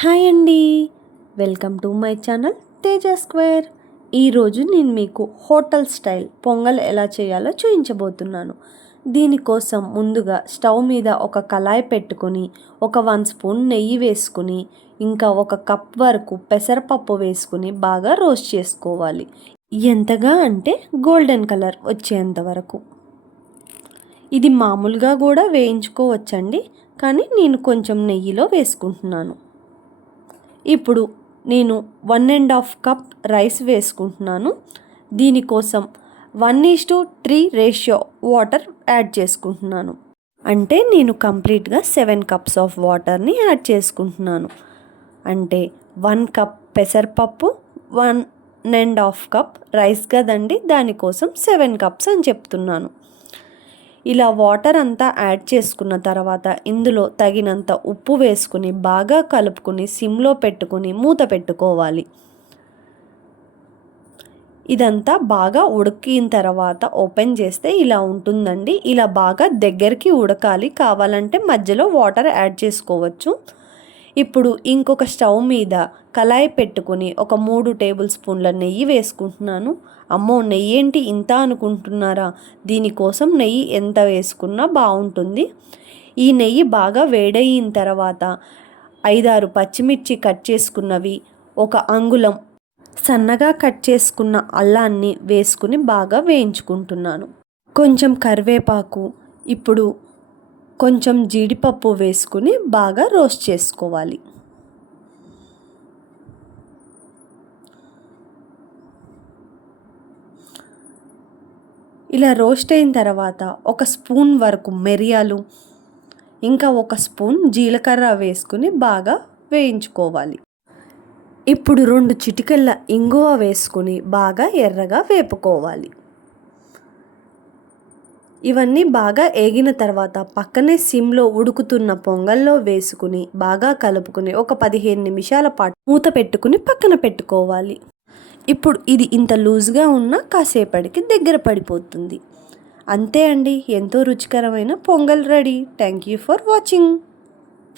Hi అండి, welcome to my channel Teja square. ఈరోజు నేను మీకు హోటల్ స్టైల్ పొంగల్ ఎలా చేయాలో చూపించబోతున్నాను. దీనికోసం ముందుగా స్టవ్ మీద ఒక కళాయి పెట్టుకొని 1 స్పూన్ నెయ్యి వేసుకుని ఇంకా 1 కప్ వరకు పెసరపప్పు వేసుకుని బాగా రోస్ట్ చేసుకోవాలి. ఎంతగా అంటే గోల్డెన్ కలర్ వచ్చేంత వరకు. ఇది మామూలుగా కూడా వేయించుకోవచ్చండి, కానీ నేను కొంచెం నెయ్యిలో వేసుకుంటున్నాను. ఇప్పుడు నేను 1.5 కప్ రైస్ వేసుకుంటున్నాను. దీనికోసం 1:3 రేషియో వాటర్ యాడ్ చేసుకుంటున్నాను. అంటే నేను కంప్లీట్గా 7 కప్స్ ఆఫ్ వాటర్ని యాడ్ చేసుకుంటున్నాను. అంటే 1 కప్ పెసరపప్పు, 1.5 కప్ రైస్ కదండి, దానికోసం 7 కప్స్ అని చెప్తున్నాను. ఇలా వాటర్ అంతా యాడ్ చేసుకున్న తర్వాత ఇందులో తగినంత ఉప్పు వేసుకుని బాగా కలుపుకుని సిమ్లో పెట్టుకుని మూత పెట్టుకోవాలి. ఇదంతా బాగా ఉడికిన తర్వాత ఓపెన్ చేస్తే ఇలా ఉంటుందండి. ఇలా బాగా దగ్గరికి ఉడకాలి. కావాలంటే మధ్యలో వాటర్ యాడ్ చేసుకోవచ్చు. ఇప్పుడు ఇంకొక స్టవ్ మీద కళాయి పెట్టుకుని ఒక 3 టేబుల్ స్పూన్ల నెయ్యి వేసుకుంటున్నాను. అమ్మో, నెయ్యి ఏంటి ఇంత అనుకుంటున్నారా? దీనికోసం నెయ్యి ఎంత వేసుకున్నా బాగుంటుంది. ఈ నెయ్యి బాగా వేడయిన తర్వాత 5-6 పచ్చిమిర్చి కట్ చేసుకున్నవి, 1 అంగుళం సన్నగా కట్ చేసుకున్న అల్లాన్ని వేసుకుని బాగా వేయించుకుంటున్నాను. కొంచెం కరివేపాకు, ఇప్పుడు కొంచెం జీడిపప్పు వేసుకుని బాగా రోస్ట్ చేసుకోవాలి. ఇలా రోస్ట్ అయిన తర్వాత 1 స్పూన్ వరకు మిరియాలు, ఇంకా 1 స్పూన్ జీలకర్ర వేసుకుని బాగా వేయించుకోవాలి. ఇప్పుడు 2 చిటికెళ్ళ ఇంగువ వేసుకుని బాగా ఎర్రగా వేపుకోవాలి. ఇవన్నీ బాగా ఏగిన తర్వాత పక్కనే సిమ్లో ఉడుకుతున్న పొంగల్లో వేసుకుని బాగా కలుపుకుని ఒక 15 నిమిషాల పాటు మూత పెట్టుకుని పక్కన పెట్టుకోవాలి. ఇప్పుడు ఇది ఇంత లూజ్గా ఉన్నా కాసేపటికి దగ్గర పడిపోతుంది. అంతే అండి, ఎంతో రుచికరమైన pongal ready. Thank you for watching.